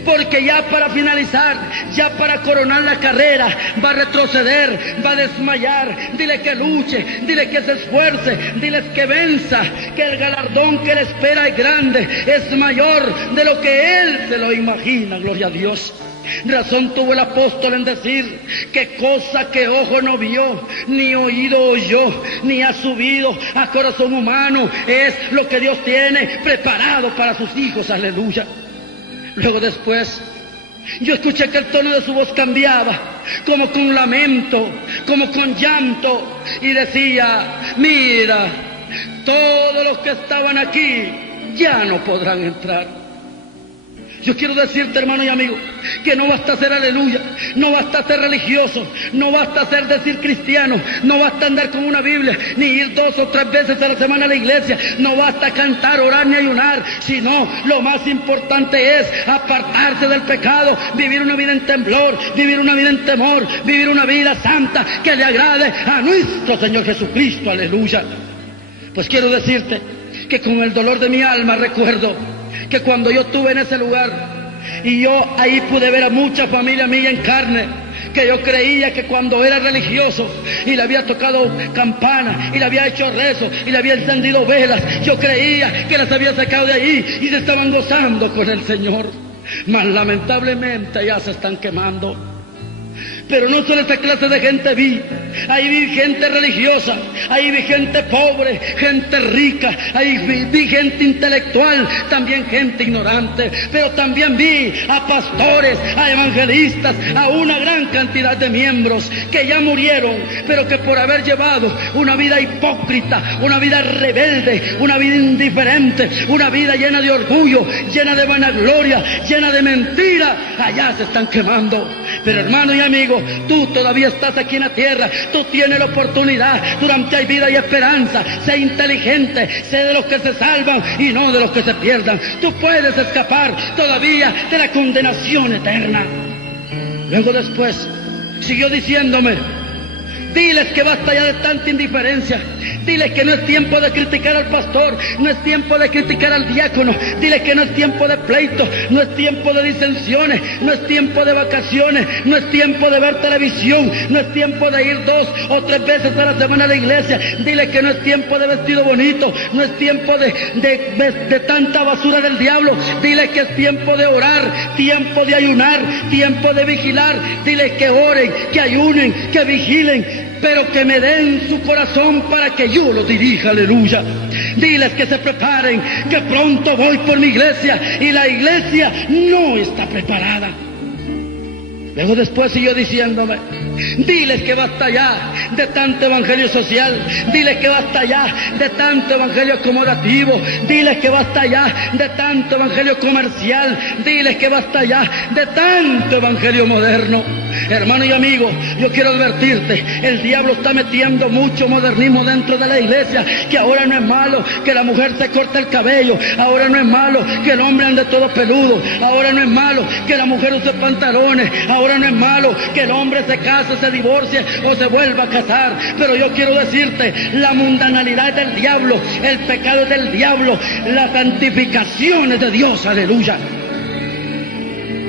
porque ya para finalizar, ya para coronar la carrera, va a retroceder, va a desmayar. Dile que luche, dile que se esfuerce, diles que venza, que el galardón que le espera es grande, es mayor de lo que él se lo imagina, gloria a Dios. Razón tuvo el apóstol en decir que cosa que ojo no vio, ni oído oyó, ni ha subido a corazón humano, es lo que Dios tiene preparado para sus hijos, aleluya. Luego después, yo escuché que el tono de su voz cambiaba, como con lamento, como con llanto, y decía, mira, todos los que estaban aquí ya no podrán entrar. Yo quiero decirte, hermano y amigo, que no basta ser aleluya, no basta ser religioso, no basta ser decir cristiano, no basta andar con una Biblia, ni ir 2 o 3 veces a la semana a la iglesia, no basta cantar, orar ni ayunar, sino lo más importante es apartarse del pecado, vivir una vida en temblor, vivir una vida en temor, vivir una vida santa que le agrade a nuestro Señor Jesucristo, aleluya. Pues quiero decirte que con el dolor de mi alma recuerdo que cuando yo estuve en ese lugar y yo ahí pude ver a mucha familia mía en carne, que yo creía que cuando era religioso y le había tocado campana y le había hecho rezo y le había encendido velas, yo creía que las había sacado de ahí y se estaban gozando con el Señor. Mas lamentablemente ya se están quemando. Pero no solo esta clase de gente vi, ahí vi gente religiosa, ahí vi gente pobre, gente rica, ahí vi gente intelectual, también gente ignorante, pero también vi a pastores, a evangelistas, a una gran cantidad de miembros que ya murieron, pero que por haber llevado una vida hipócrita, una vida rebelde, una vida indiferente, una vida llena de orgullo, llena de vanagloria, llena de mentira, allá se están quemando. Pero hermano y amigo, tú todavía estás aquí en la tierra, tú tienes la oportunidad, durante hay vida y esperanza, sé inteligente, sé de los que se salvan y no de los que se pierdan. Tú puedes escapar todavía de la condenación eterna. Luego después siguió diciéndome, diles que basta ya de tanta indiferencia, diles que no es tiempo de criticar al pastor, no es tiempo de criticar al diácono, diles que no es tiempo de pleito, no es tiempo de disensiones, no es tiempo de vacaciones, no es tiempo de ver televisión, no es tiempo de ir 2 o 3 veces a la semana a la iglesia, diles que no es tiempo de vestido bonito, no es tiempo de tanta basura del diablo, diles que es tiempo de orar, tiempo de ayunar, tiempo de vigilar, diles que oren, que ayunen, que vigilen, pero que me den su corazón para que yo lo dirija, aleluya. Diles que se preparen, que pronto voy por mi iglesia y la iglesia no está preparada. Luego después siguió diciéndome, diles que basta ya de tanto evangelio social, diles que basta ya de tanto evangelio acomodativo, diles que basta ya de tanto evangelio comercial, diles que basta ya de tanto evangelio moderno. Hermano y amigo, yo quiero advertirte, el diablo está metiendo mucho modernismo dentro de la iglesia, que ahora no es malo que la mujer se corte el cabello, ahora no es malo que el hombre ande todo peludo, ahora no es malo que la mujer use pantalones, ahora no es malo que el hombre se case, se divorcie o se vuelva a casar. Pero yo quiero decirte, la mundanalidad es del diablo, el pecado es del diablo, la santificación es de Dios, aleluya.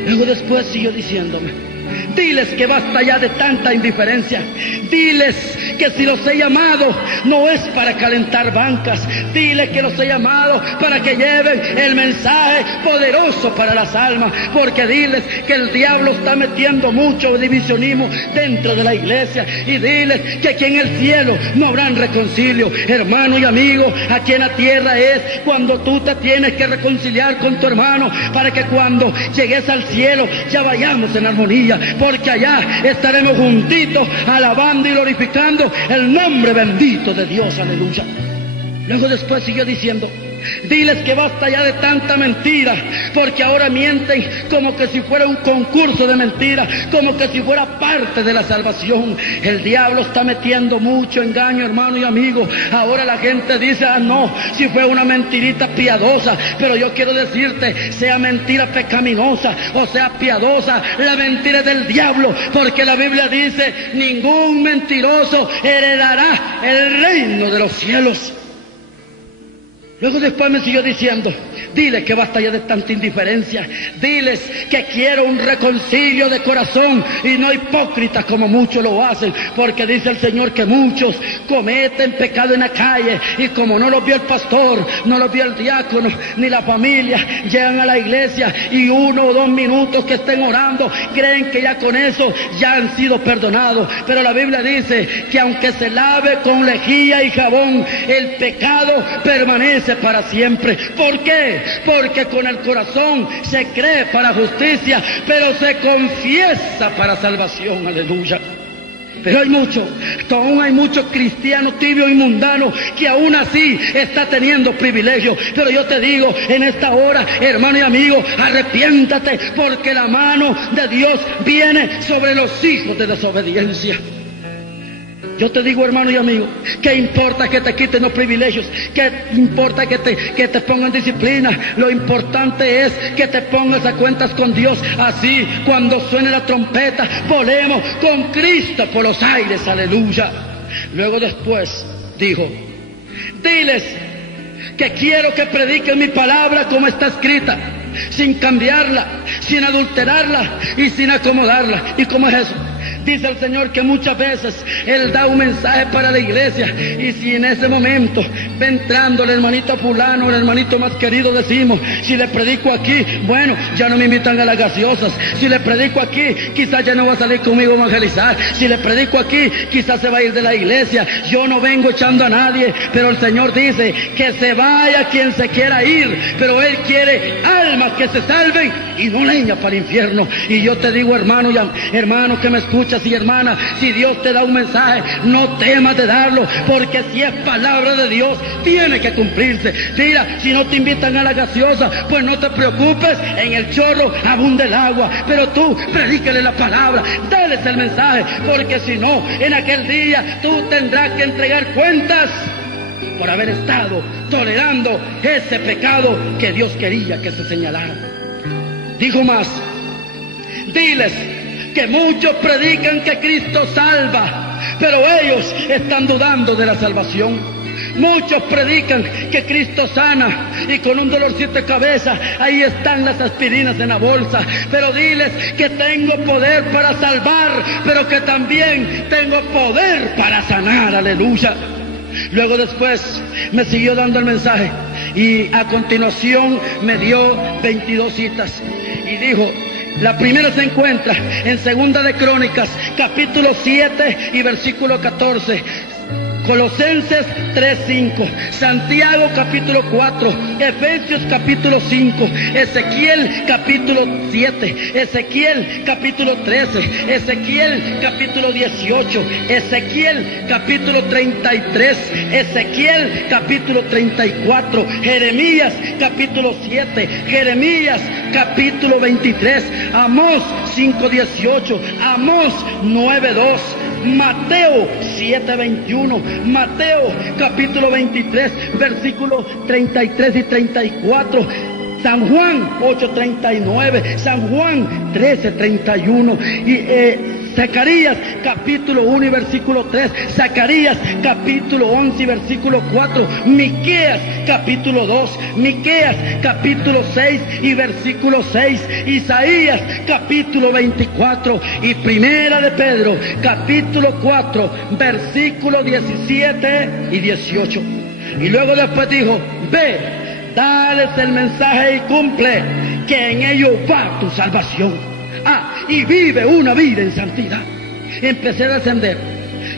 Luego después siguió diciéndome, Diles que basta ya de tanta indiferencia. Diles que si los he llamado no es para calentar bancas. Diles que los he llamado para que lleven el mensaje poderoso para las almas. Porque diles que el diablo está metiendo mucho divisionismo dentro de la iglesia. Y diles que aquí en el cielo no habrán reconcilio. Hermano y amigo, aquí en la tierra es cuando tú te tienes que reconciliar con tu hermano, para que cuando llegues al cielo ya vayamos en armonía, porque allá estaremos juntitos alabando y glorificando el nombre bendito de Dios. Aleluya. Luego después siguió diciendo: diles que basta ya de tanta mentira, porque ahora mienten como que si fuera un concurso de mentiras, como que si fuera parte de la salvación. El diablo está metiendo mucho engaño, hermano y amigo. Ahora la gente dice: ah, no, si fue una mentirita piadosa. Pero yo quiero decirte, sea mentira pecaminosa o sea piadosa, la mentira es del diablo, porque la Biblia dice: ningún mentiroso heredará el reino de los cielos. Luego después me siguió diciendo: diles que basta ya de tanta indiferencia. Diles que quiero un reconcilio de corazón y no hipócritas como muchos lo hacen, porque dice el Señor que muchos cometen pecado en la calle, y como no los vio el pastor, no los vio el diácono, ni la familia, llegan a la iglesia y 1 o 2 minutos que estén orando, creen que ya con eso ya han sido perdonados. Pero la Biblia dice que aunque se lave con lejía y jabón, el pecado permanece para siempre. ¿Por qué? Porque con el corazón se cree para justicia, pero se confiesa para salvación. Aleluya. Pero aún hay muchos cristianos tibios y mundanos que aún así está teniendo privilegios. Pero yo te digo en esta hora, hermano y amigo, arrepiéntate, porque la mano de Dios viene sobre los hijos de desobediencia. Yo te digo, hermano y amigo, ¿qué importa que te quiten los privilegios? ¿Qué importa que te pongan disciplina? Lo importante es que te pongas a cuentas con Dios. Así, cuando suene la trompeta, volemos con Cristo por los aires. Aleluya. Luego después dijo: diles que quiero que prediquen mi palabra como está escrita, sin cambiarla, sin adulterarla y sin acomodarla. ¿Y cómo es eso? Dice el Señor que muchas veces Él da un mensaje para la iglesia, y si en ese momento va entrando el hermanito fulano, el hermanito más querido, decimos: si le predico aquí, bueno, ya no me invitan a las gaseosas. Si le predico aquí, quizás ya no va a salir conmigo a evangelizar. Si le predico aquí, quizás se va a ir de la iglesia. Yo no vengo echando a nadie, pero el Señor dice que se vaya quien se quiera ir, pero Él quiere almas que se salven y no leña para el infierno. Y yo te digo, hermano que me escucha, y hermana, si Dios te da un mensaje, no temas de darlo, porque si es palabra de Dios, tiene que cumplirse. Mira, si no te invitan a la gaseosa, pues no te preocupes, en el chorro abunda el agua, pero tú predícale la palabra, dales el mensaje, porque si no, en aquel día tú tendrás que entregar cuentas por haber estado tolerando ese pecado que Dios quería que se señalara. Dijo más: diles que muchos predican que Cristo salva, pero ellos están dudando de la salvación. Muchos predican que Cristo sana, y con un dolorcito de cabeza ahí están las aspirinas en la bolsa. Pero diles que tengo poder para salvar, pero que también tengo poder para sanar. Aleluya. Luego después me siguió dando el mensaje, y a continuación me dio 22 citas y dijo: la primera se encuentra en Segunda de Crónicas, capítulo 7 y versículo 14. Colosenses 3:5, Santiago capítulo 4, Efesios capítulo 5, Ezequiel capítulo 7, Ezequiel capítulo 13, Ezequiel capítulo 18, Ezequiel capítulo 33, Ezequiel capítulo 34, Jeremías capítulo 7, Jeremías capítulo 23, Amós 5:18, Amós 9:2, Mateo 7:21, Mateo capítulo 23, versículos 33 y 34, San Juan 8:39, San Juan 13:31 y Zacarías capítulo 1 y versículo 3, Zacarías capítulo 11 y versículo 4, Miqueas capítulo 2, Miqueas capítulo 6 y versículo 6, Isaías capítulo 24 y Primera de Pedro capítulo 4 versículo 17 y 18. Y luego después dijo: ve, dales el mensaje y cumple, que en ello va tu salvación. Y vive una vida en santidad. Empecé a descender.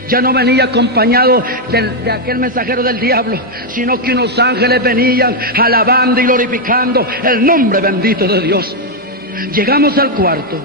Ya no venía acompañado de aquel mensajero del diablo, sino que unos ángeles venían alabando y glorificando el nombre bendito de Dios. Llegamos al cuarto.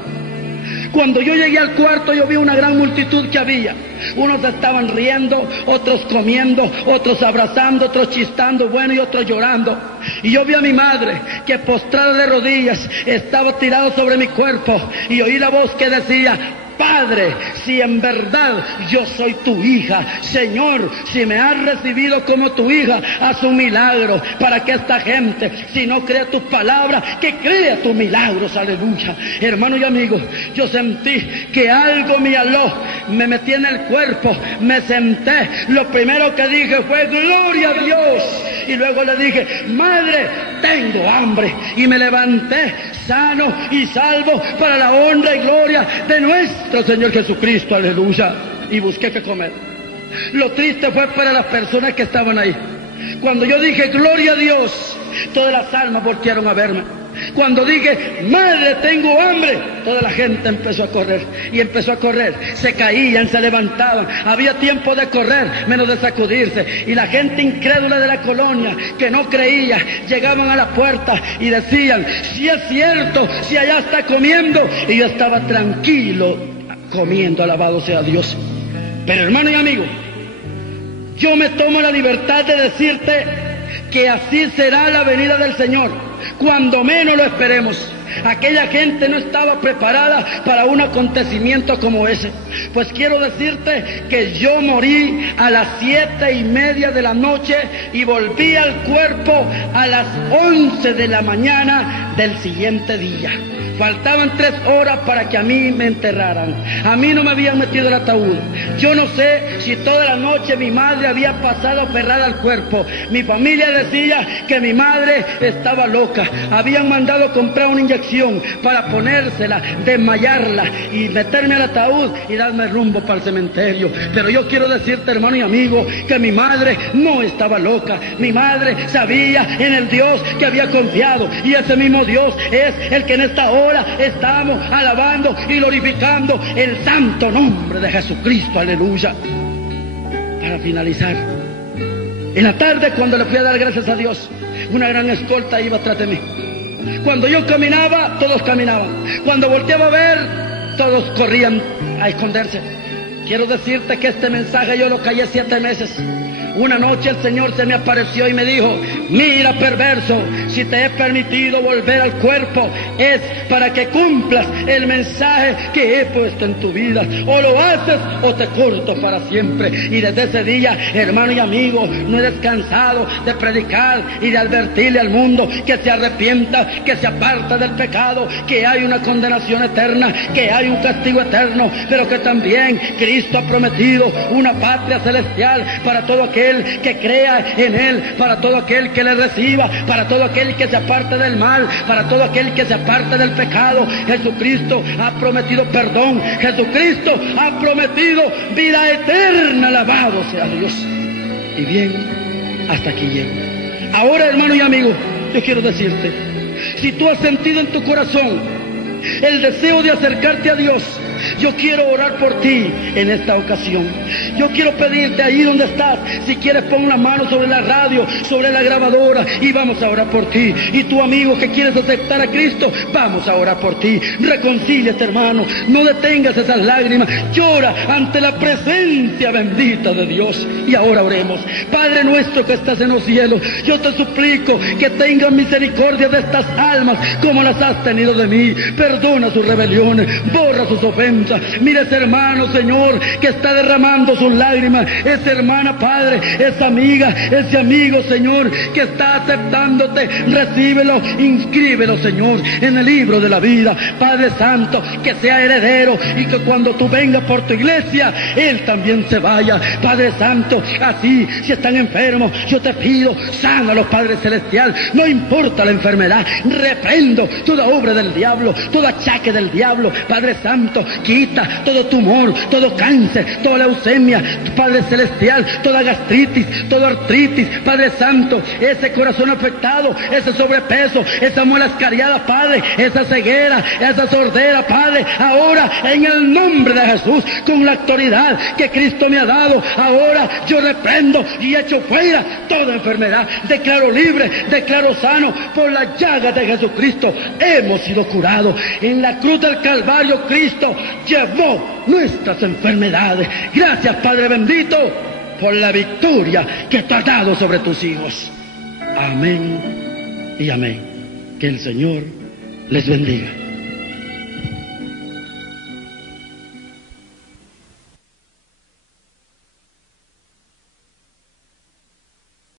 Cuando yo llegué al cuarto, yo vi una gran multitud que había. Unos estaban riendo, otros comiendo, otros abrazando, otros chistando, bueno, y otros llorando. Y yo vi a mi madre, que postrada de rodillas, estaba tirada sobre mi cuerpo, y oí la voz que decía: Padre, si en verdad yo soy tu hija, Señor, si me has recibido como tu hija, haz un milagro para que esta gente, si no cree tus palabras, que crea tus milagros, aleluya. Hermano y amigo, yo sentí que algo me aló, me metí en el cuerpo, me senté, lo primero que dije fue: gloria a Dios, y luego le dije: madre, tengo hambre, y me levanté sano y salvo para la honra y gloria de nuestro Señor Jesucristo, aleluya. Y busqué qué comer. Lo triste fue para las personas que estaban ahí. Cuando yo dije gloria a Dios, todas las almas voltearon a verme. Cuando dije: madre, tengo hambre, toda la gente empezó a correr, y empezó a correr, se caían, se levantaban, había tiempo de correr, menos de sacudirse, y la gente incrédula de la colonia, que no creía, llegaban a la puerta y decían: si es cierto, si allá está comiendo. Y yo estaba tranquilo, comiendo, alabado sea Dios. Pero hermano y amigo, yo me tomo la libertad de decirte que así será la venida del Señor, cuando menos lo esperemos. Aquella gente no estaba preparada para un acontecimiento como ese. Pues quiero decirte que yo morí a las 7:30 de la noche y volví al cuerpo a las 11 de la mañana del siguiente día. Faltaban 3 horas para que a mí me enterraran. A mí no me habían metido el ataúd. Yo no sé si toda la noche mi madre había pasado aferrada al cuerpo. Mi familia decía que mi madre estaba loca. Habían mandado comprar una inyección para ponérsela, desmayarla y meterme al ataúd y darme rumbo para el cementerio. Pero yo quiero decirte, hermano y amigo, que mi madre no estaba loca. Mi madre sabía en el Dios que había confiado, y ese mismo Dios es el que en esta hora estamos alabando y glorificando el santo nombre de Jesucristo, aleluya. Para finalizar, en la tarde, cuando le fui a dar gracias a Dios, una gran escolta iba atrás de mí. Cuando yo caminaba, todos caminaban. Cuando volteaba a ver, todos corrían a esconderse. Quiero decirte que este mensaje yo lo callé 7 meses. Una noche el Señor se me apareció y me dijo: mira, perverso, si te he permitido volver al cuerpo, es para que cumplas el mensaje que he puesto en tu vida. O lo haces o te corto para siempre. Y desde ese día, hermano y amigo, no he descansado de predicar y de advertirle al mundo que se arrepienta, que se aparta del pecado, que hay una condenación eterna, que hay un castigo eterno, pero que también Cristo ha prometido una patria celestial para todo aquel que crea en Él, para todo aquel que le reciba, para todo aquel que se aparte del mal, para todo aquel que se aparte del pecado. Jesucristo ha prometido perdón, Jesucristo ha prometido vida eterna, alabado sea Dios. Y bien, hasta aquí llego. Ahora, hermano y amigo, yo quiero decirte, si tú has sentido en tu corazón el deseo de acercarte a Dios, yo quiero orar por ti en esta ocasión. Yo quiero pedirte ahí donde estás, si quieres pon la mano sobre la radio, sobre la grabadora, y vamos a orar por ti. Y tu amigo que quieres aceptar a Cristo, vamos a orar por ti. Reconcíliate, hermano, no detengas esas lágrimas, llora ante la presencia bendita de Dios. Y ahora oremos. Padre nuestro que estás en los cielos, yo te suplico que tengas misericordia de estas almas como las has tenido de mí. Perdona sus rebeliones, borra sus ofensas. Mira ese hermano, Señor, que está derramando su con lágrimas, esa hermana, Padre, esa amiga, ese amigo, Señor, que está aceptándote, recíbelo, inscríbelo, Señor, en el libro de la vida. Padre Santo, que sea heredero y que cuando tú vengas por tu iglesia, él también se vaya. Padre Santo, así, si están enfermos, yo te pido, sánalos, Padre Celestial, no importa la enfermedad, reprendo toda obra del diablo, todo achaque del diablo. Padre Santo, quita todo tumor, todo cáncer, toda leucemia, Padre Celestial, toda gastritis, toda artritis, Padre Santo, ese corazón afectado, ese sobrepeso, esa muelas cariadas, Padre, esa ceguera, esa sordera, Padre, ahora en el nombre de Jesús, con la autoridad que Cristo me ha dado, ahora yo reprendo y echo fuera toda enfermedad, declaro libre, declaro sano, por la llaga de Jesucristo hemos sido curados. En la cruz del Calvario Cristo llevó nuestras enfermedades. Gracias, Padre bendito, por la victoria que tú has dado sobre tus hijos. Amén y amén. Que el Señor les bendiga.